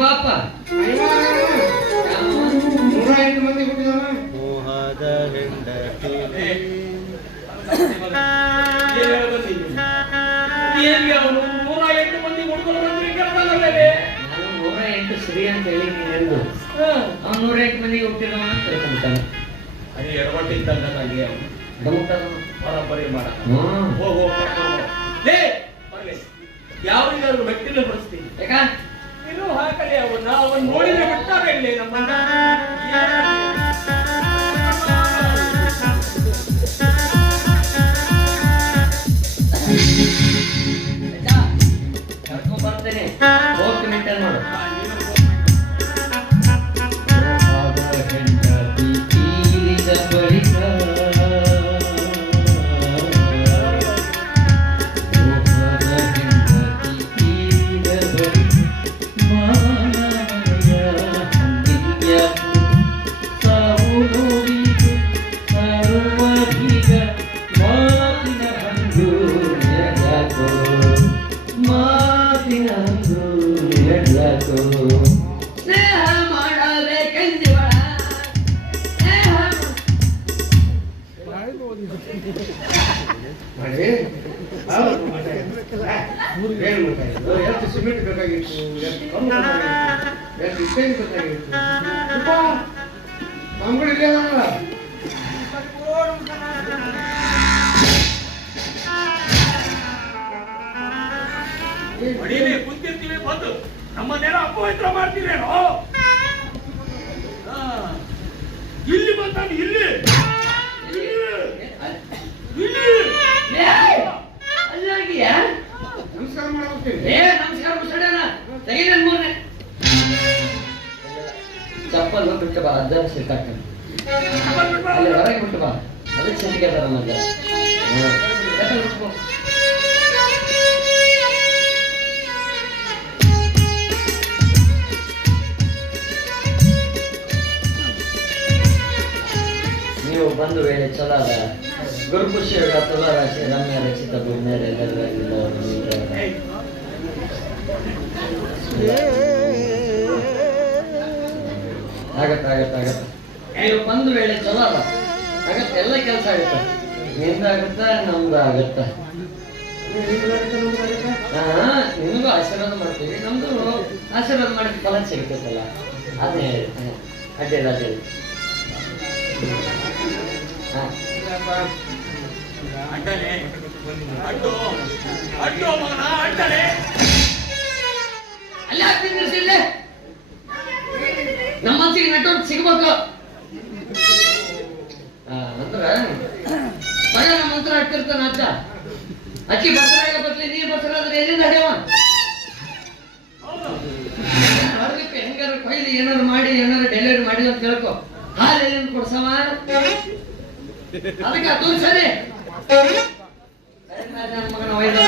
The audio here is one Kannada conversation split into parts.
ಬಾಪ ಮೋಹದ ಹೆಂಡತಿ 108 ಮಂದಿ ಹುಡುಗರು ಶ್ರೀ ಅಂತ ಹೇಳಿ ನೀನು ಅವ್ನು 108 ಮಂದಿಗೆ ಹುಟ್ಟಿದವ ಅಂತ ತಿಳ್ಕೊಂತಾನೆ. ಅದೇ ಎಡವಟ್ಟಿದ್ದಂಗ ಬರೀ ಮಾಡ ಯಾವನಿಗಾದ್ರು ಮೆಟ್ಟಿನ ಬಡಿಸ್ತೀನಿ. ಯಾಕ ಇನ್ನು ಹಾಕಲಿ ಅವನ್ನ ನೋಡಿದ್ರೆ ಬಿಟ್ಟಾಗಲಿ ನಮ್ಮನ್ನ. ಕರ್ಕೊಂಡ್ ಬರ್ತೇನೆ, ಹೋಗ್ತೀನಿ ಮೆಂಟೇನ್ ಮಾಡು. ಎಷ್ಟು ಸಿಮೆಂಟ್ ಬೇಕಾಗಿತ್ತು, ಎಷ್ಟು ಕಲ್ಲು ಬೇಕಾಗಿತ್ತು, ಎಷ್ಟು ಇಟ್ಟೆ ಬೇಕಾಗಿತ್ತು. ನಮ್ಗಳಿಲ್ಲ ಕುಂತಿರ್ತೀವಿ ಬಂದು ನಮ್ಮನ್ನೆಲ್ಲ ಅಪವಿತ್ರ ಮಾಡ್ತೀರೇನೋ. ಇಲ್ಲಿ ಬಂದಾನು ಇಲ್ಲಿ ನಮಸ್ಕಾರ ಮಾಡ್ತೀನಿ. ನಮಸ್ಕಾರ ತೆಗಿದ ಮೂರನೇ ಚಪ್ಪಲ್ ಬಿಟ್ಟು ಬಾ, ಅಜ್ಜ ಸಿಕ್ಕಾಕ್ತಾನೆ. ಅಲ್ಲಿ ಹೊರಗೆ ಬಿಟ್ಟು ಬಾ, ಅದಕ್ಕೆ ಸಿಕ್ಕಿದ್ದಾರೆ ನಮ್ಮಜ್ಜ. ನೀವು ಬಂದು ವೇಳೆ ಚಲೋ ಅದ. ಗುರುಪುಷ್ಯ ತುಲಾ ರಾಶಿ ರಮ್ಯ ರಚಿತ ಆಗತ್ತ ನೀವು ಬಂದು ವೇಳೆ ಚಲೋ ಅದ. ಆಗತ್ತ, ಎಲ್ಲ ಕೆಲಸ ಆಗುತ್ತ. ನಿಂದಾಗುತ್ತ, ನಮ್ದು ಆಗತ್ತ. ನಿಮಗೂ ಆಶೀರ್ವಾದ ಮಾಡ್ತೀವಿ, ನಮ್ದು ಆಶೀರ್ವಾದ ಮಾಡಕ್ಕೆ ಫಲ ಸಿಗ್ತೈತಲ್ಲ. ಅದೇ ಅಡ್ಡಿಲ್ಲ ಅಡ್ಡಿಲ್ಲ. ಅಡ್ಡಲೆ ಅಡ್ಡು ಅಡ್ಡು ಮಗನ ಅಡ್ಡಲೆ ಅಲ್ಲ ನಿಲ್ಲಿಸಿಲ್ಲ. ನಮ್ಮ ಮನಸ್ಸಿಗೆ ನೆಟ್ವರ್ಕ್ ಸಿಗ್ಬೇಕು ಅಂದ್ರ ಮಗ ನಮ್ಮ ಮಂತ್ರ ಹಾಕ್ತಿರ್ತಾನ ಅಜ್ಜ. ಅಕ್ಕಿ ಬಸರಾಗ ಬದ್ಲಿ ನೀ ಬಸರಾದ್ರೆ ಎಲ್ಲಿಂದ ಹಡ್ಯವ ಹೊರದಕ್ಕೆ ಹೆಂಗಾರ ಕೊಯ್ದು ಏನಾರು ಮಾಡಿ ಏನಾರು ಡೆಲಿವರಿ ಮಾಡಿಲ್ಲ ಅಂತ ಹೇಳ್ಕೊ. ಹಾಲು ಎಲ್ಲಿಂದ ಕೊಡ್ಸವ, ಅದಕ್ಕೆ ದೂರ ಸರಿ ಮಗನ ಒಯ್ದ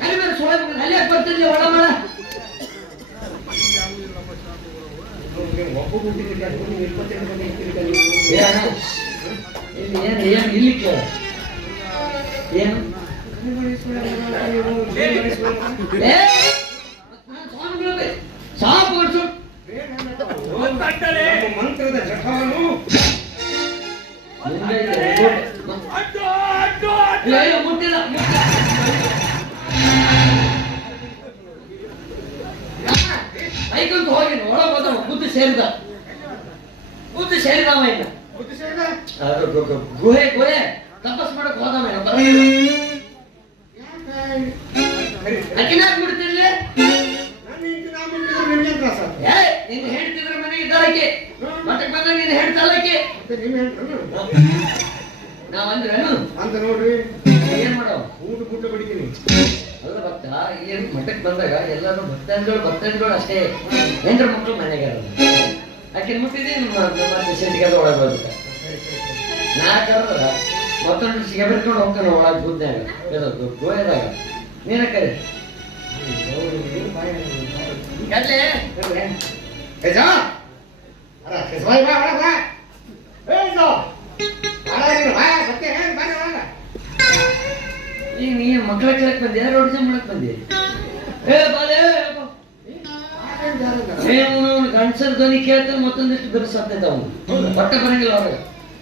ಕರಿಬೇರೆ ಸೊಳ ಅಲ್ಲಿ ಯಾಕೆ ಬರ್ತಿದ್ಲಿ ಒಳ ಮಾಡ. ಏನು ಇಲ್ಲಿ ಕೇಳ ಏನು ಸಾಕು ಕೊಡ್ಸು ಮಂತ್ರದ ಜಠವನ್ನು ಮುಟ್ಟಿಲ್ಲ. ಐಕಂತ ಹೋಗಿ ಒಳ ಹೋದ ಬುದ್ಧಿ ಸೇರಿದವ ಇನ್ನ ಗುಹೆ ತಪಸ್ ಮಾಡಕ್ ಹೋದವ ಅಕ್ಕಿನಾಕ್ ಬಿಡ್ತಿರ್ಲಿ. ನಿನ್ನ ಹೇಳ್ತಿದ್ರ ಮನೆಗೆ ಇದ್ದಾಳಕ್ಕೆ ಮಠಕ್ಕೆ ಬಂದಾಗ ನೀನು ಹೇಳ್ತಾಳಕ್ಕೆ ನಾವ್ ಅಂದ್ರೇನು ಅಂತ ನೋಡ್ರಿ. ಏನ್ ಮಾಡೋ ಊಟ ಬುಟ್ಟ ಬಡಿತೀನಿ. ಅಲ್ಲ ಭಕ್ತ, ಏನ್ ಮಠಕ್ಕೆ ಬಂದಾಗ ಎಲ್ಲರೂ ಭಕ್ತಾದಿಗಳು ಅಷ್ಟೇ. ಹೆಂಡ್ರ ಮಕ್ಕಳು ಮನೆಗೆ ಆಕೆ ಮುಟ್ಟಿದ್ರೆ ನಮ್ಮ ಸೆಂಟಿಗೆ ಒಳಗೆ ಬರುತ್ತೆ. ನಾ ಕರೆದ್ರ ಮತ್ತೊಂದು ಸಿಗ ಬಿಟ್ಕೊಂಡು ಹೋಗ್ತಾನೆ ಒಳಗೆ ಬುದ್ಧಾಗ ಗೋಯದಾಗ ನೀನ ಕರೆ ಈಗ ನೀ ಮಕ್ಕಳ ಕೇಳಕ್ ಬಂದ್ಯಾ ರೋಡ್ ಜಾಮ್ ಮಾಡಕ್ ಬಂದಿ ಏ ಬಾಲೆ ಗಂಡಸರ ಧ್ವನಿ ಕೇಳ್ತಾರೆ ಮತ್ತೊಂದಿಷ್ಟು ಬೆರೆಸಾಗ್ತೈತೆ ಅವನು ಹೊಟ್ಟೆ ಬರಂಗಿಲ್ಲ ಅವ್ರಿಗೆ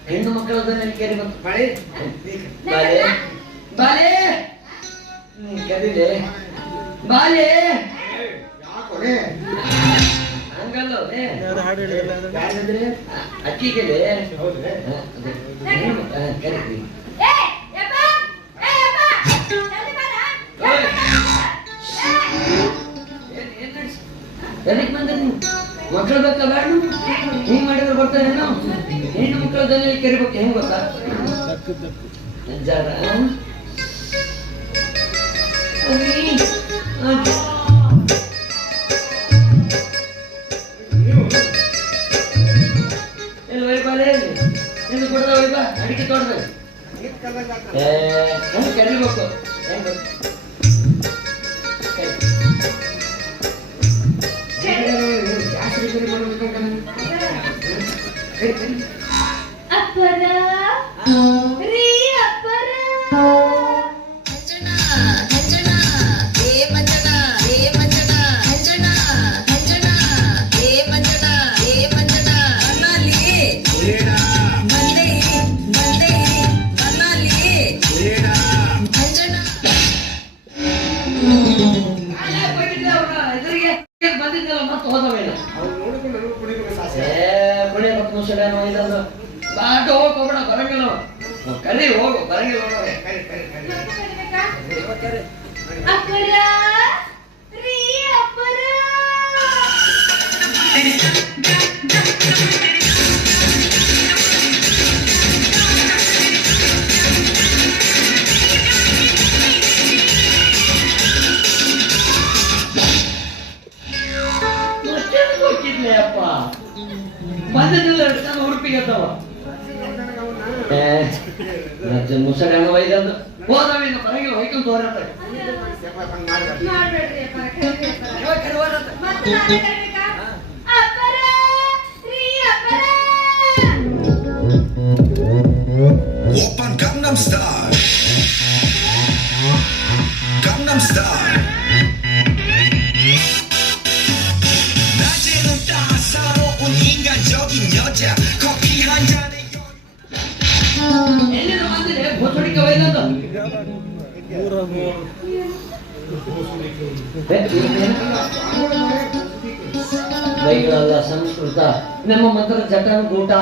ಹೆಣ್ಣು ಮಕ್ಕಳ ಧ್ವನಿ ಕೇಳಿ ಬಂತು ಬಾಳೆ ಬಾಲೆ ಬಾಲೆ ಕರೀಲೆ ಬಾಲೆ ಹಂಗಲ್ಲ ಹಾಡು ಹೇಳಿಲ್ಲ ಅಕ್ಕಿಗೆಲೆ ಕರೀತೀವಿ ಎದಕ್ಕೆ ಬಂದ ನೀವು ಮಕ್ಕಳು ಬೇಕಾ ಬೇಡ ಹಿಂಗ್ ಮಾಡಿದ್ರೆ ಬರ್ತಾರೆ ನಾವು ಹೆಣ್ಣು ಮಕ್ಕಳ ಧ್ವನಿ ಕರಿಬೇಕು ಹೆಂಗ್ ಗೊತ್ತಾ ಜರ ಎಲ್ಲಿ ವೈಬಾಲೆ ಎಂದು ಕೊಡ್ದ ವೈಬಾ ಅಡಿಕೆ ತೋಡ್ಬೇಕು ಹೆಂಗ್ ಕರಿಬೇಕು ಹೆಂಗ್ ಅಪ್ಪರ ರೀ ಅಪ್ಪರ ಬಂದಿದ್ದಲ್ಲ ಮತ್ತೆ ಹೋದವೇನು ಕುಣಿಯಬೇಕು ಮುಸಡೇನೋ ಇಲ್ಲಂದ್ರೆ ಬಾಟ ಹೋಗ್ಬೇಡ ಬರಂಗಿಲ್ಲ ಕರಿ ಹೋಗು ಬರಂಗಿಲ್ಲ ಅಪ್ಪರ ರೀ ಅಪ್ಪರ ಹೋಗಿದ್ಲೆ ಅಪ್ಪ ಬಂದಿದ್ದಿಲ್ಲ ಉಡುಪಿಗೆ ಅತ್ತವ ಮುಸಳೆ ಹಂಗ ಒಯ್ದಂದು ಹೋದವಿಂದ ಬರಂಗಿಲ್ಲ ಹೊಯ್ಕೊಂಡು ತೋರತ್ತೆ ಮಾಡ್ಬೇಡ್ರಿ ಮತ್ತೆ ನಾನೇ ಕರಿಬೇಕಾ ಅಪ್ಪರ ರೀ ಅಪ್ಪರ Open Gangnam Style. Gangnam Style. 낮에는 따사로운 인간적인 여자 커피 한 잔에 ಎಲ್ಲಿಂದ ಬಂದಿದೆ ಬೋಸಡಿಕೆ ಒಯ್ದಂದು ಬೈಗಳಲ್ಲ ಸಂಸ್ಕೃತ ನಮ್ಮ ಮಂತ್ರ ಜಟನ ಊಟ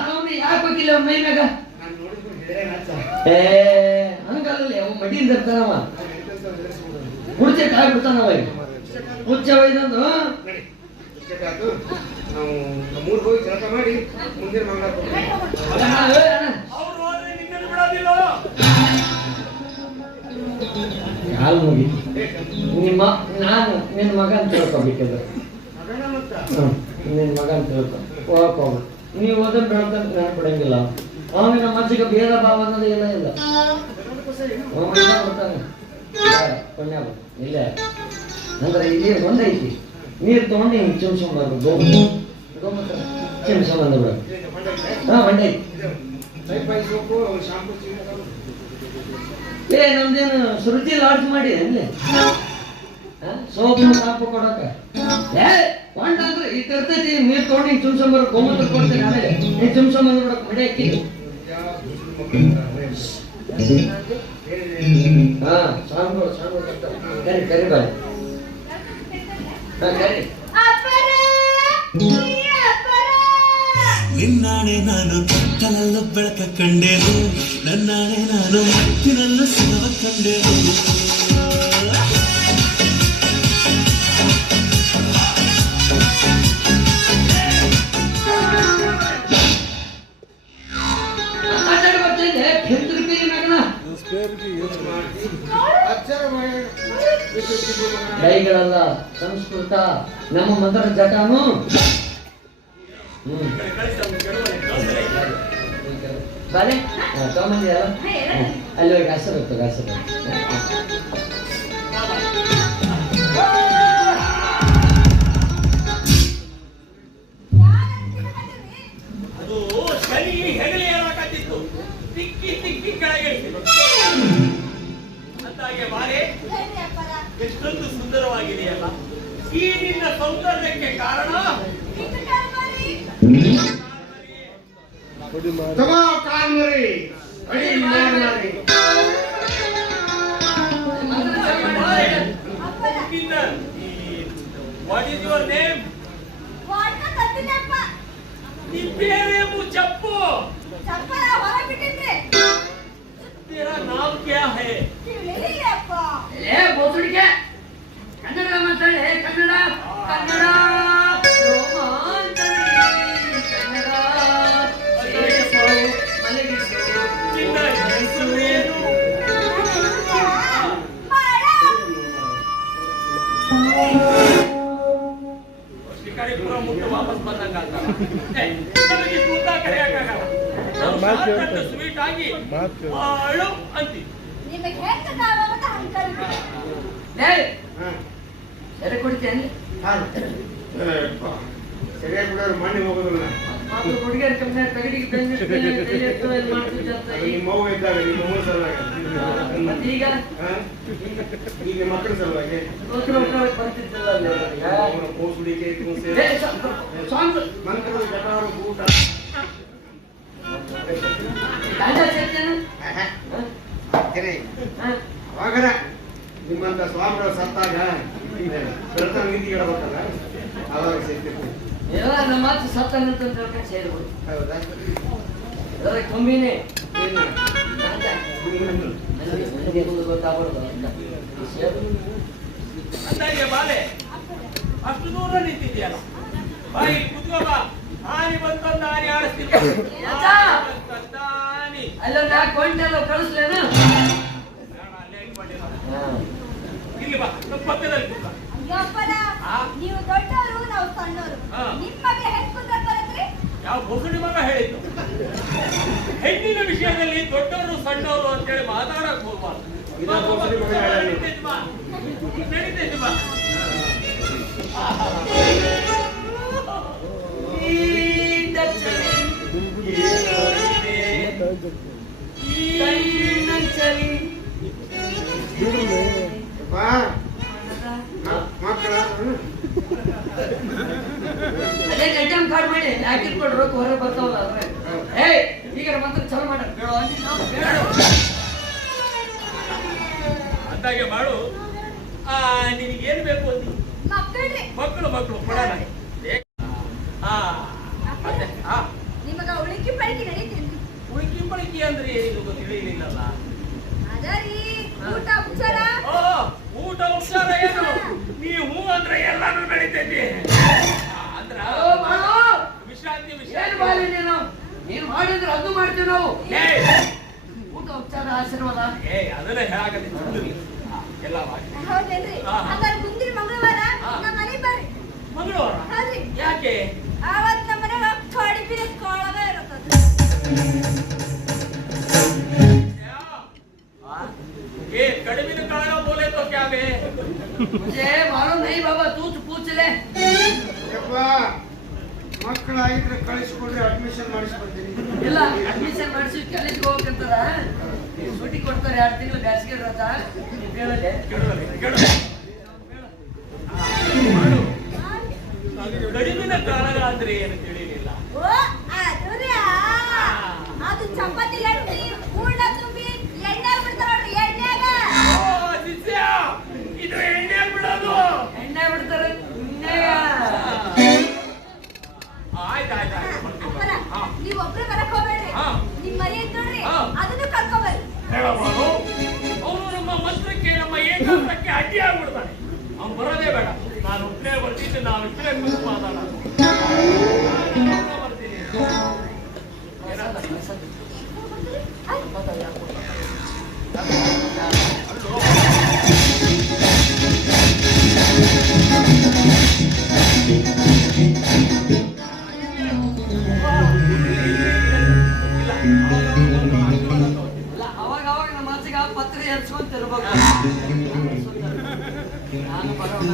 ಅವನು ಯಾಕೆ ಹೋಗಿಲ್ಲ ಮೈ ಮ್ಯಾಗ ಹಂಗಲ್ಲ ಅವ ಮಡಿಯಿಂದ ಇರ್ತಾನವ ಕುಡ್ಚೆ ಕಾಯಿ ಬಿಡ್ತಾನವ ಹುಚ್ಚ ಒಯ್ದಂದು ನಾವು ಮೂರು ಹೋಗಿ ಕೆಲಸ ಮಾಡಿ ಮುಂದಿನ ಮಂಗಳ ಅವ್ರು ಹೋದ್ರೆ ನಿನ್ನನ್ನು ಬಿಡೋದಿಲ್ಲ. ಕಾಲು ಮುಗಿ ನಿಮ್ಮ ನಾನು ನಿನ್ನ ಮಗ ಅಂತ ತಿಳ್ಕೊಬೇಕಿದ್ರೆ ನಿನ್ನ ಮಗ ಅಂತ ತಿಳ್ಕೊ ಹೋಗೋಣ ನೀವು ಓದನ್ ಬೆಳ್ದಂತ ನಾನು ಬಿಡಂಗಿಲ್ಲ ಅವನಿನ ಮನಸ್ಸಿಗೆ ಭೇದ ಭಾವ ಅನ್ನೋದು ಇಲ್ಲ ಇಲ್ಲ ಬರ್ತಾನೆ ಪುಣ್ಯ ಇಲ್ಲ ಅಂದ್ರೆ ಇಲ್ಲಿ ಒಂದೈತಿ ನೀರು ತಗೊಂಡು ಹಿಂಗೆ ಚಿಮ್ಸ್ಕೊಂಬಾರ್ದು ಗೋಮೂತ್ರ ಚಿಮ್ಸ್ಕೊಂಬಂದು ಬಿಡ ಹಾಂ ಮಂಡೆ ಏ ನಮ್ದೇನು ಶ್ರುತಿ ಲಾಡ್ಜ್ ಮಾಡಿ ಅಲ್ಲಿ ಸೋಪು ಸಾಪು ಕೊಡಕ ಏ ಹೊಂಡ ಅಂದ್ರೆ ಈ ತರ್ತೈತಿ ನೀರು ತಗೊಂಡು ಹಿಂಗೆ ಚಿಮ್ಸ್ಕೊಂಬಾರ ಗೋಮೂತ್ರ ಕೊಡ್ತೇನೆ ಆಮೇಲೆ ನೀನು ಚಿಮ್ಸ್ಕೊಂಬಂದು ಬಿಡಕ್ ಮಡಿ ಹಾಕಿ ಹಾ ಸಾಂಬಾರು ಕರಿ ಕರಿ ಬಾಯ್ ಕರಿ ನಿನ್ನಾಣೆ ನಾನು ಕತ್ತಲಲ್ಲೂ ಬೆಳಕ ಕಂಡೆನು ನನ್ನಾಣೆ ನಾನು ಮತ್ತಿನಲ್ಲೂ ಸುಲಭ ಕಂಡೆನು ದೈಗಳಲ್ಲ ಸಂಸ್ಕೃತ ನಮ್ಮ ಮಂತ್ರ ಜಟಾನು ಬಾಲೆ ತಗೊಂಬಂದಿಯಲ್ಲ ಅಲ್ಲಿ ಹೋಗಿ ಗಾಸ ಬೇಕು ಗಾಸ ಅದು ಶನಿ ಹೆಗಲಿ ಏನಾಕತ್ತಿತ್ತು ತಿಕ್ಕಿ ತಿಕ್ಕಿ ಕೆಳಗೆ ಅಂದಾಗೆ ಬಾರೆ ಹೇಳಿ ಅಪ್ಪರ. ಎಷ್ಟೊಂದು ಸುಂದರವಾಗಿದೆಯಲ್ಲ. ಈ ನಿನ್ನ ಸೌಂದರ್ಯಕ್ಕೆ ಕಾರಣ ಇದು ಕರ್ಮರಿ. ತಗೋ ಕಾಲ್ಮರಿ ಅಡಿ ಮಾರಿ ಅಪ್ಪರ. What is your name? ವಾಡ್ನ ತಂದಿನಪ್ಪ. ನಿನ್ പേರೇನು ಚಪ್ಪು? ಚಪ್ಪಲ ಹೊರ ಬಿಟ್ಟಿದ್ರೆ. तेरा नाम क्या है? ತಿಳಿಲಿ ಅಪ್ಪ. ಏ ಬೋಸುಡಿಗೆ ಕನ್ನಡ ಮಾತಾಡಿ ಕನ್ನಡ ಕನ್ನಡ ರೋಮಾಂಚನ ಕನ್ನಡ ಸೇರಿಸು ಮಲಗಿಸು ನಿನ್ನ ಹೆಸರು ಏನು? ಶಿಕಾರಿಪುರ ಮುಟ್ಟು ವಾಪಸ್ ಬಂದಂಗ ನಮಗೆ ಕೂತ ಕರೆಯಕ್ಕಾಗಲ್ಲ. ನಾವು ಸ್ವೀಟ್ ಆಗಿ ಬಾಳು ಅಂತೀವಿ. ನಿಮಗೆ ಹೆಂಗ ಕಾವಾಗತ್ತ ಹಂಗ ಕರೀರಿ. ಏ ಸರಿ ಕೊಡ್ತೀನಿ ಸರಿಯಾಗಿ ಬಿಡೋರು ಮಣ್ಣಿ ಹೋಗೋದಿಲ್ಲ. ಮಾತು ಹುಡುಗಿಯರ ಕಮ್ಮಿ ತಗಡಿಗೆ ಮಾಡ್ತಿದ್ದ ನಿಮ್ಮ ಮಗು ಇದ್ದಾಗ ನಿಮ್ಮ ಮಗು ಸಲುವಾಗಿ ಈಗ ಈಗ ಮಕ್ಕಳ ಸಲುವಾಗಿ ಬರ್ತಿದ್ದಲ್ಲ ಅವನ ಕೋಸುಡಿಕೆ ಸಾಂಗ್ ಮಂತ್ರ ಜಟಾರು ಊಟ ಅವಾಗರ ನಿಮ್ಮಂತ ಸ್ವಾಮಿಗಳು ಸತ್ತಾಗ ಬೆಳತನ ನಿಂತು ಹೇಳ್ಬೇಕಲ್ಲ ಅವಾಗ ಸಿಗ್ತಿತ್ತು. ಎಲ್ಲ ನಮ್ಮ ಮಾತು ಸತ್ತನಂತ ಸೇರ್ಬೋದು. ಹೌದಾ? ಅದರ ಕಮ್ಮಿನೇ ಏನು? ನನಗೆ ಗೊತ್ತಾಗ್ಬಾರ್ದು ಅಂತ ಅಂದಾಗೆ ಬಾಲೆ ಅಷ್ಟು ದೂರ ನಿಂತಿದ್ಯಲ್ಲ. ಬಾಯಿ ಕುತ್ಕೋ ಬಾ. ಆನಿ ಬಂತಂದ ಆನಿ ಆಡಿಸ್ತೀನಿ. ಆನಿ ಅಲ್ಲೊಂದು ಯಾಕೆ ಕೊಂಡೆಲ್ಲ ಕಳಿಸ್ಲೇನ ಇಲ್ಲಿ ಬಾ, ನಮ್ಮ ಪಕ್ಕದಲ್ಲಿ ಕೂತ್ಕೋ. ಅಯ್ಯೋ ಅಪ್ಪರ, ಆ? ನೀವು ದೊಡ್ಡವರು ನಾವು ಸಣ್ಣವರು. ಆ. ನಿಮಗೆ ಹೆಂಗ್ ಕುಂದ್ರಕ್ ಬರತ್ರಿ? ಯಾವ ಬೊಸುಡಿ ಮಗ ಹೇಳಿದ್ದು? ಹೆಣ್ಣಿನ ವಿಷಯದಲ್ಲಿ ದೊಡ್ಡವರು ಸಣ್ಣವರು ಅಂತೇಳಿ ಮಾತಾಡಕ್ ಹೋಗ್ಬಾರ್ದು. ಇದನ್ನ ಬೊಸುಡಿ ಮಗ ಹೇಳಿದ್ದು. ನಡೀತೈತಿ ಬಾ. ನಡೀತೈತಿ ಬಾ. ಬಾ ಮಕ್ಕಳ ಅದೇ ಐಟಮ್ ಕಾರ್ಡ್ ಮಾಡಿ ಹಾಕಿಟ್ಕೊಡ್ರು ರೊಕ್ಕ ಹೊರಗೆ ಬರ್ತಾವಲ್ಲ ಅದ್ರೆ ಏಯ್ ಈಗ ಮಾತ್ರ ಚಲೋ ಮಾಡ ಅಂದಾಗೆ ಮಾಡು. ನಿನಗೇನು ಬೇಕು ಅಂದಿ? ಮಕ್ಕಳ್ರಿ. ಮಕ್ಕಳು ಕೊಡೋಣ. ಮತ್ತೆ ನಿಮಗ ಉಳಿಕಿ ಪಳಿಕಿ ನಡೀತೀನಿ. ಉಳಿಕಿ ಬಳಕೆ ಅಂದ್ರೆ ಏನಿದು ತಿಳಿಯಲಿಲ್ಲಲ್ಲ. ಅದರಿ ಊಟ ಉಪಚಾರ. ಓ ಊಟ ಉಪಚಾರ ಏನು? ನೀವು ಹೂ ಅಂದ್ರೆ ಎಲ್ಲಾನು ನಡೀತೈತಿ. ಅಂದ್ರ ವಿಶ್ರಾಂತಿ ಏನು ಬಾಲಿ ನೀನು ನೀನು ಮಾಡಿದ್ರೆ ಅದು ಮಾಡ್ತೀವಿ ನಾವು. ಏಯ್ ಊಟ ಉಪಚಾರ ಆಶೀರ್ವಾದ ಅದನ್ನ ಹೇಳಾಕತ್ತೀನಿ. ಎಲ್ಲ ಮಾಡಿ. ಹೌದೇನ್ರಿ? ಹಾ. ಹಂಗಾರೆ ಮುಂದಿನ ಮಂಗಳವಾರ ಹಾ. ನಮ್ಮ ಮನೆಗೆ ಬರ್ರಿ. ಮಂಗಳವಾರ ಹೌದ್ರಿ. ಯಾಕೆ? ಆವತ್ ನಮ್ಮ ಮನೆಗ ಕಡಿಬಿನ ಕಾಳಗ ಇರುತ್ತದೆ. ये कड़वी ने कहा बोले तो क्या बे? मुझे मालूम नहीं बाबा तू पूछ ले. ಯಪ್ಪ ಮಕ್ಕಳಾಗಿದ್ರೆ ಕಳಿಸ್ಕೊಡ್ರಿ ಅಡ್ಮಿಷನ್ ಮಾಡಿಸ್ಕೊಡ್ತೀನಿ. ಇಲ್ಲ ಅಡ್ಮಿಷನ್ ಮಾಡಿಸಿ ಕಾಲೇಜ್ಗೆ ಹೋಗ್ಬೇಕಂತಾರ ಸೂಟಿ ಕೊಡ್ತಾರೆ 2 ತಿಂಗಳು ಬ್ಯಾಸಿಗೆ ರಜಾ ಹೇಳಲೆ ಕಡಿಮಿನ ಕಾಳಗ ಅಂದ್ರೆ ಏನು ತಿಳಿಲಿಲ್ಲ. ಓ ಅದುರಿ ಅದು ಚಪಾತಿ ಲಟ್ಟಿ ಹೂರ್ಣ ತುಂಬಿ ಎಣ್ಣೆ ಬಿಡ್ತಾರ ನೋಡ್ರಿ ಎಣ್ಣೆಗ. ಓ ಶಿಷ್ಯ ಇದು ಎಣ್ಣೆ ಬಿಡೋದು. ಎಣ್ಣೆ ಬಿಡ್ತಾರೆ ಆಯ್ತು ಅಪ್ಪರ ನೀವು ಒಬ್ರು ಬರಕ್ ಹೋಗ್ಬೇಡ್ರಿ. ಹಾ. ನಿಮ್ ಮರಿ ಐತ್ ನೋಡ್ರಿ ಹಾ. ಅದನ್ನು ಕರ್ಕೊಬರ್ರಿ. ಹೇಳಬಾರು. ಅವನು ನಮ್ಮ ಮಂತ್ರಕ್ಕೆ ನಮ್ಮ ಏಕಾಂತಕ್ಕೆ ಅಡ್ಡಿ ಆಗ್ಬಿಡ್ತಾನೆ. ಅವ್ನು ಬರೋದೇ ಬೇಡ. ನಾನು ಒಬ್ಬನೇ ಬರ್ತಿದ್ದೆ. ನಾವು ಇಬ್ಬರೇ ಕೂತು ಮಾತಾಡೋಣ. ಬರ್ತೀನಿ. ಅವಾಗ ಅವಾಗ ನಮ್ಮ ಮನಸ್ಸಿಗೆ ಪತ್ರ ಎರ್ಸ್ಕೊಂತಿರ್ಬೇಕು. ನಾನು ಬರೋಣ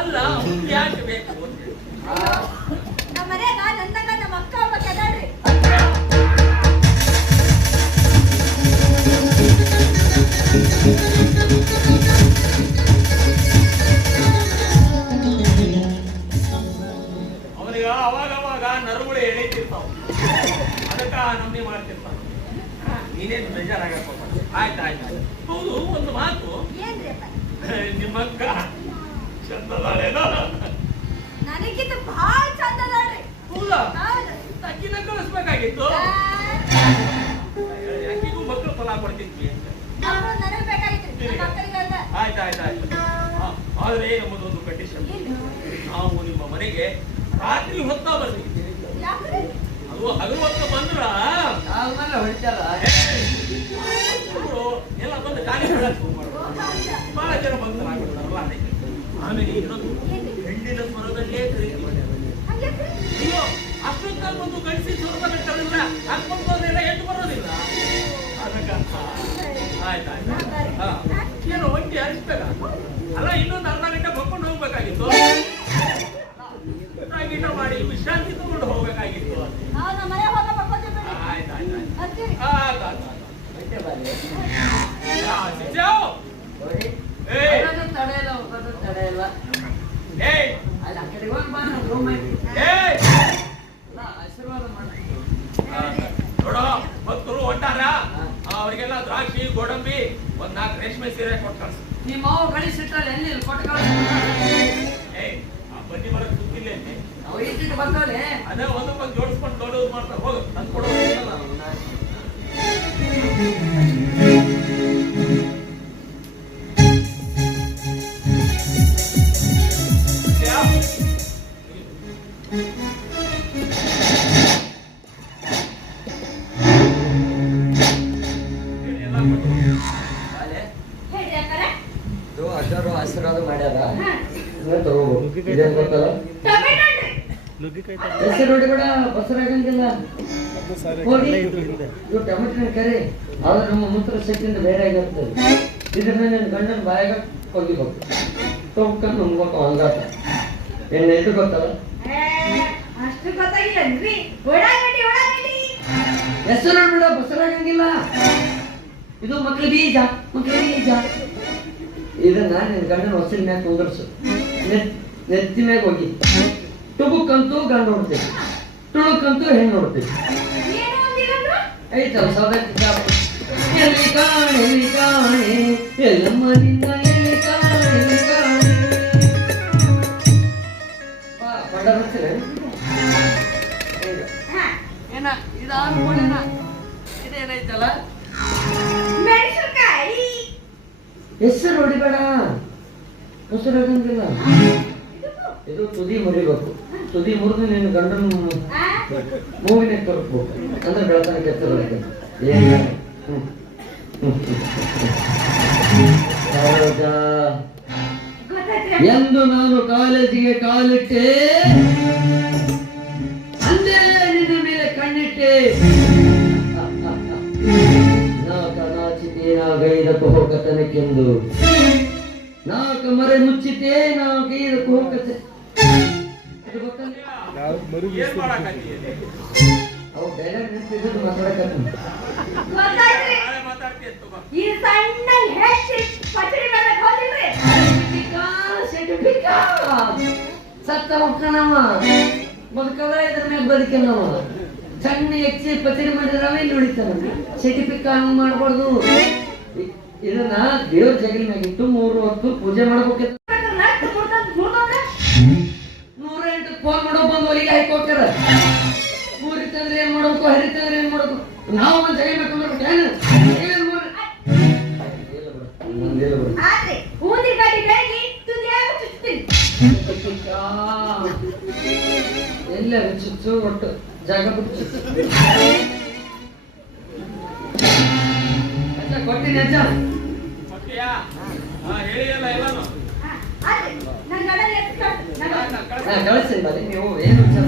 ಅಲ್ಲ ಯಾಕೆ ಬೇಕು ಅಂತ ಹೇಳಿ. ನಮ್ಮ ಮನ್ಯಾಗ ನಂದಾಗ ನಮ್ಮ ಅಕ್ಕ ಒಬ್ಬ ಕೆದಾಳ್ರಿ. ನೀನೇನು ಬೇಜಾರಾಗಕ್ಕೆ ಹೋಗ್ಬಾರ್ದು. ಆಯ್ತು. ಹೌದು, ಒಂದು ಮಾತು, ಏನ್ರಿ ಅಪ್ಪ? ನಿಮ್ಮ ಅಕ್ಕ ಚಂದದಾಳೇನೋ? ನನಗಿಂತ ಬಹಳ ಚಂದ ಅದಾಳ್ರಿ. ಹೌದಾ? ಹೌದು. ಅಕ್ಕಿನ ಕಳಿಸ್ಬೇಕಾಗಿತ್ತು. ಅಕ್ಕಿಗೂ ಮಕ್ಕಳು ಫಲ ಕೊಡ್ತಿದ್ವಿ. ಅವ್ರು ನನಗ್ ಬೇಕಾಗಿತ್ರಿ, ನಮ್ಮ ಮಕ್ಕಳಿಗಲ್ಲ. ಆಯ್ತು. ಆದ್ರೆ ನಮ್ಮದೊಂದು ಕಂಡೀಷನ್, ನಾವು ನಿಮ್ಮ ಮನೆಗೆ ರಾತ್ರಿ ಹೊತ್ತ ಬರ್ತೀವಿ. ಯಾಕ್ರಿ? ಅದು ಹಗಲು ಹೊತ್ತ ಬಂದ್ರ ಆದ್ಮೇಲೆ ಹೊಡಿತಾರ. ಎಲ್ಲ ಬಂದು ಖಾಲಿ ಮಾಡೋದು ಬಹಳ ಜನ ಭಕ್ತರಾಗ್ಬಿಡ್ತಾರಲ್ಲ ಅದಕ್ಕೆ. ಆಮೇಲೆ ಇನ್ನೊಂದು ಹೆಣ್ಣಿನ ಸ್ವರದಲ್ಲೇ ಖರೀದಿ ಮಾಡ್ಯಾರ. ಹಂಗ್ಯಾಕ್ರಿ? ಅಯ್ಯೋ, ಅಷ್ಟೊತ್ತ ಒಂದು ಗಂಡಸಿ ಸ್ವರದ ಬಿಟ್ಟರಿಲ್ಲ, ಹಾಕೊಂಡೋದೆಲ್ಲ ಎದ್ದು ಬರೋದಿಲ್ಲ. ಅದಕ್ಕ ಆಯ್ತು. ಏನೋ ಒಂಟಿ ಹರಿಸ್ಬೇಕ ಅಲ್ಲ, ಇನ್ನೊಂದು ಅರ್ಧ ಗಂಟೆ ಮಕ್ಕೊಂಡು ಹೋಗ್ಬೇಕಾಗಿತ್ತು. ಗೀಟ ಮಾಡಿ ವಿಶ್ರಾಂತಿ ತಗೊಂಡು ಹೋಗ್ಬೇಕಾಗಿತ್ತು. ನಾವು ನಮ್ಮ ಮನೆ ಹೋಗ ಬರ್ಕೋತೀವಿ ಬಿಡಿ. ಆಯ್ತು. ಬರ್ತೀವಿ. ಹೊಟ್ಟೆ ಬಾರಿ. ನೋಡಿ, ಬರೋದು ತಡೆಯಲ್ಲ. ಅಲ್ಲ, ಆ ಕಡೆ ಹೋಗಿ ಬಾ, ನಾನು ರೂಮ್ ಐತಿ. ಅಲ್ಲ, ಆಶೀರ್ವಾದ ಮಾಡ್ತೀನಿ. ನೋಡೋ, ಭಕ್ತರು ಹೊಂಟಾರ, ಅವ್ರಿಗೆಲ್ಲ ದ್ರಾಕ್ಷಿ, ಗೋಡಂಬಿ, ಒಂದ್ 4 ರೇಷ್ಮೆ ಸೀರೆ ಕೊಟ್ಟು ಕಳ್ಸಿ. ನಿಮ್ಮ ಮಾವು ಗಳಿಸಿಟ್ರಲ್ಲಿ ಎಲ್ಲಿ ಕೊಟ್ಟು ಬನ್ನಿ ಬರಕ್ ಸುತ್ತಿಲ್ಲ ನಾವು ಇಟ್ಟಿಟ್ಟು ಬರ್ತಾವಲೆ. ಅದೇ ಒಂದಕ್ಕೊಂದು ಜೋಡಿಸ್ಕೊಂಡು ದೊಡ್ಡದು ಮಾಡ್ತಾರೆ. ಹೋಗು, ತಂದು ಕೊಡೋದಿಲ್ಲ. ಹೇಳ್ರಿ ಅಕ್ಕಾರ. ಇದು ಅಜ್ಜರು ಆಶೀರ್ವಾದ ಮಾಡ್ಯಾರ. ತಗೋಬಹುದು. ಇದೇನ್ ಗೊತ್ತಲ್ಲ, ಟೊಮೆಟೊ ಅನ್ರಿ. ನುಗ್ಗಿಕಾಯಿ ಹೆಸರು ಹೊಡಿಬೇಡ, ಬಸರಾಗಂಗಿಲ್ಲ. ಹೋಗಿ ಇದು ಟೊಮೆಟೊ ಕರಿ, ಆದ್ರೆ ನಮ್ಮ ಮೂತ್ರ ಶಕ್ತಿಯಿಂದ ಬೇರೆ ಆಗಿರ್ತದೆ. ಇದನ್ನ ನನ್ನ ಗಂಡನ ಬಾಯಾಗ ಹೋಗಿಬೇಕು, ತೊಗೊಂಡು ನುಂಗ್ಬೇಕು. ಹಂಗಾಟ ಏನ್ ಎಷ್ಟು ಗೊತ್ತಲ್ಲ, ಅಷ್ಟು ಗೊತ್ತಾಗಿಲ್ಲನ್ರಿ. ಉಳ್ಳಾಗಡ್ಡಿ. ಹೆಸರು ಹೊಡ್ಬೇಡ, ಬಸರಾಗಂಗಿಲ್ಲ. ಇದು ಮಕ್ಳ ಬೀಜ. ಇದನ್ನ ನಿನ್ ಗಂಡನ ಹೊಸಿನ ಮ್ಯಾಗ ಕುಂದರ್ಸು, ನೆತ್ತಿ ಮ್ಯಾಗ ಹೋಗಿ. ಟುಬುಕ್ಕಂತೂ ಗಂಡ ನೋಡ್ತೇವೆ, ತುಳುಕಂತೂ ಹೆಣ್ಣು ನೋಡ್ತೇವೆ. ಏನು ಅಂದಿಲ್ಲಂದ್ರು? ಐತಲ್ಲ ಸೌದೆ ಎಲ್ಲಿ ಕಾಣೆ ಎಲ್ಲಮ್ಮ ನಿನ್ನ ಎಲ್ಲಿ ಕಾಣೆ ಪಂಡ ಬರ್ತೀರ ಹಾ. ಏನ ಇದು ಅನ್ಕೊಂಡೇನ ಇದೇನೈತಲ್ಲ, ಮೆಣಸಿನಕಾಯಿ. ಹೆಸರು ಹೊಡಿಬೇಡ, ಹೆಸರಾಗಂಗಿಲ್ಲ. ಇದು ತುದಿ ಮುರಿಬೇಕು. ತುದಿ ಮುರಿದು ನಿನ್ನ ಗಂಡನ ಮೂವಿನ ತೋರಿಸ್ಬೇಕು, ಅಂದ್ರೆ ಬೆಳತನ ಕೆತ್ತಬೇಕು. ಎಂದು ನಾನು ಕಾಲೇಜಿಗೆ ಕಾಲಿಟ್ಟೆ, ಅಂದೇ ನಿನ್ನ ಮೇಲೆ ಕಣ್ಣಿಟ್ಟೆ. ನಾಚಿತೆ ಹೋಗತನಕ್ಕೆಂದು ನಾಕ ಮರೆ ಮುಚ್ಚಿತೆ ನಾಗೈದಕ್ಕೆ ಹೋಗತೆ. ಏನ್ ಮಾಡಾಕತ್ತಿ? ಅವು ಬೇರೆ ನೆನಪಿದ್ದು ಮಾತಾಡಕತ್ತೀನಿ. ಗೊತ್ತಾಯ್ತ್ರಿ. ನಾಳೆ ಮಾತಾಡ್ತೀಯ ತಗೋ. ಈ ಸಣ್ಣ ಹೆಚ್ಚಿ ಪಚಡಿ ಮಾಡಕ್ ಹೋದಿಲ್ರಿ. ಸತ್ತ ಮಕ್ಕಳವ ಬದುಕಲ್ಲ, ಇದ್ರ ಮ್ಯಾಗ ಬದುಕಲ್ಲವ. ಸಣ್ಣ ಹೆಚ್ಚಿ ಪಚಡಿ ಮಾಡಿದ್ರವ ಇಲ್ಲಿ ಉಳಿತಾನ. ಸರ್ಟಿಫಿಕೇಟ್ ಹಂಗ್ ಮಾಡ್ಬಾರ್ದು. ಇದನ್ನ ದೇವ್ರ ಜಗಲಿ ಮ್ಯಾಗ ಇಟ್ಟು 3 ಹೊತ್ತು ಪೂಜೆ ಮಾಡ್ಬೇಕಿತ್ತು. 108 ಫೋನ್ ಮಾಡೋ ಬಂದು ಒಲಿಗೆ ಹಾಕೋಕ್ಯಾರ. ಮೂರಿತಂದ್ರೆ ಏನ್ ಮಾಡ್ಬೇಕು, ಹರಿತಂದ್ರೆ ಏನ್ ಮಾಡ್ಬೇಕು. ನಾವು ಒಂದ್ ಜಗಬೇಕು ಆದ್ರೆ ಊದಿ ಗಾಡಿ ಬೆಳಗಿ ತುದಿಯಾಗ ಚುಚ್ತೀನಿ. ಎಲ್ಲ ಚುಚ್ಚು ಒಟ್ಟು ಜಾಗ ಬಿಟ್ಟು ಕೊಟ್ಟಿನಿ ಅಜ್ಜ. ಮತ್ತೆಯಾ? ಹೇಳಿಯಲ್ಲ ಎಲ್ಲಾನು. ಆದ್ರೆ ನನ್ನ ಗಂಡನ ಎತ್ತು ಕಳ್ಸು. ನನ್ನ ಕಳಿಸ್ತೀನಿ ಬನ್ನಿ, ನೀವು ಏನು ವಿಚಾರ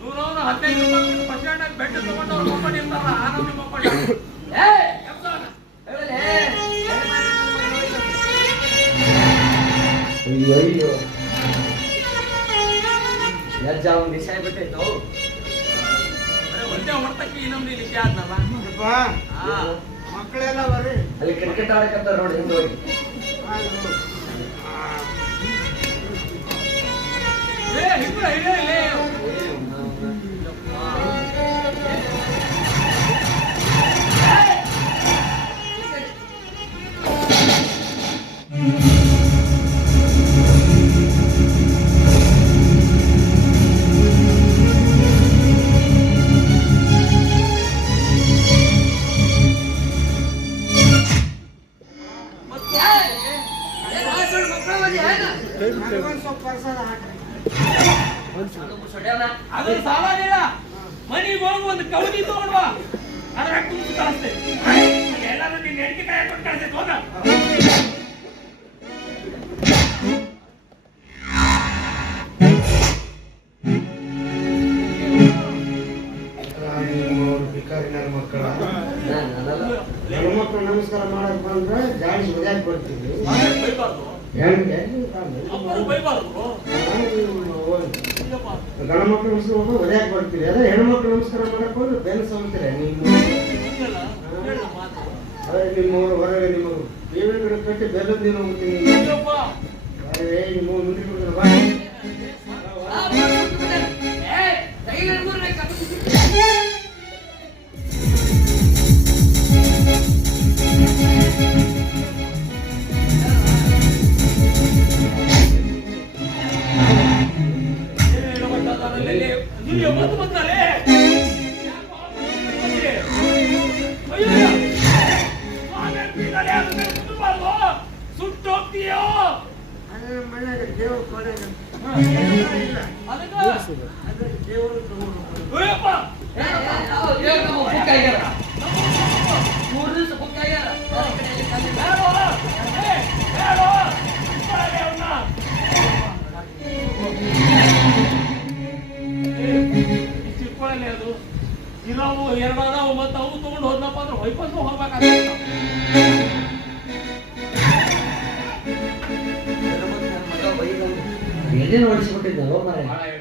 ನೂರವರು 15 ರೂಪಾಯಿ ಬಸ್ ಸ್ಟ್ಯಾಂಡ್ ಬೆಡ್ ತಗೊಂಡು ಅವ್ರು ಮೊಮ್ಮಡಿ ಇರ್ತಾರ. ಆನಂದ ಮೊಮ್ಮಡಿ ಅಯ್ಯೋ ಅಜ್ಜ ಅವ್ನು ವಿಷಯ ಬಿಟ್ಟಿತ್ತು. ಒಂದೇ ಹೊಡ್ತಕ್ಕೆ ಇನ್ನೊಂದು ವಿಷಯ ಆದ್ನಲ್ಲ. ಮಕ್ಕಳೆಲ್ಲ ಬರ್ರಿ. ಅಲ್ಲಿ ಕ್ರಿಕೆಟ್ ಆಡಕತ್ತಾರ ನೋಡಿ, ಹಿಂದೆ ಹೋಗಿ. ಅದ್ರ ಸಾಲಾಗಿಲ್ಲ. ಮನೆಗೆ ಹೋಗಿ ಒಂದು ಕವನಿ ತಗೊಂಡ್ವ, ಅದ್ರ ಕುಂತು ಕಳಿಸ್ತೇನೆ. ಎಲ್ಲರೂ ನಿನ್ನ ಹೆಂಡತಿ ಕೈ ಕೊಟ್ಟು ಕಳಿಸ್ತೇನೆ ಹೋಗ. ಮಕ್ಕಳ ಹೆಣ್ಮಕ್ಳು ನಮಸ್ಕಾರ ಮಾಡಕ್ ಬಂದ್ರೆ ಜಾಡಿಸಿ ಮಜಾಕ್ ಬರ್ತೀವಿ. ಬೈಬಾರ್ದು, ಅಪ್ಪರು ಬೈಬಾರ್ದು. ಗಂಡ ಮಕ್ಳು ನಮಸ್ಕಾರ ಮಜಾಕ್ ಬರ್ತೀರಿ. ಅದೇ ಹೆಣ್ಮಕ್ಳು ನಮಸ್ಕಾರ ಮಾಡಕ್ ಹೋದ್ರೆ ಬೆನ್ನು ಸೌಂತೀರ ನೀವು. ಅದೇ ನಿಮ್ಮವ್ರು ಹೊರಗೆ ನಿಮ್ಮ ಬೇವಿನ ಗಿಡ ಕಟ್ಟಿ ಬೆಲ್ಲದ ನೀರು ಹೋಗ್ತೀನಿ. ಅದೇ ನಿಮ್ಮ ಮುಂದೆ ಕೊಡ್ತಾರೆ ಬಾ. ಸುಟ್ಟೋಗ್ತೀಯೋ ಮನೆಯಾಗ ದೇವ್ರು ಕೊನೆ ದೇವರು ಚಿಕ್ಕೊಳ್ಳಿ ಅದು ಇರೋವು ಎರಡು ಅದಾವು ಮತ್ತೆ ಅವು ತಗೊಂಡು ಹೋದ್ನಪ್ಪ ಅಂದ್ರೆ ಹೊಯ್ಕೊಂಡು ಹೋಗ್ಬೇಕಾಗ್ತದೆ. ಎಲ್ಲಿ ನೋಡಿಸ್ಬಿಟ್ಟಿದ್ದ ಮಾರಾಯ.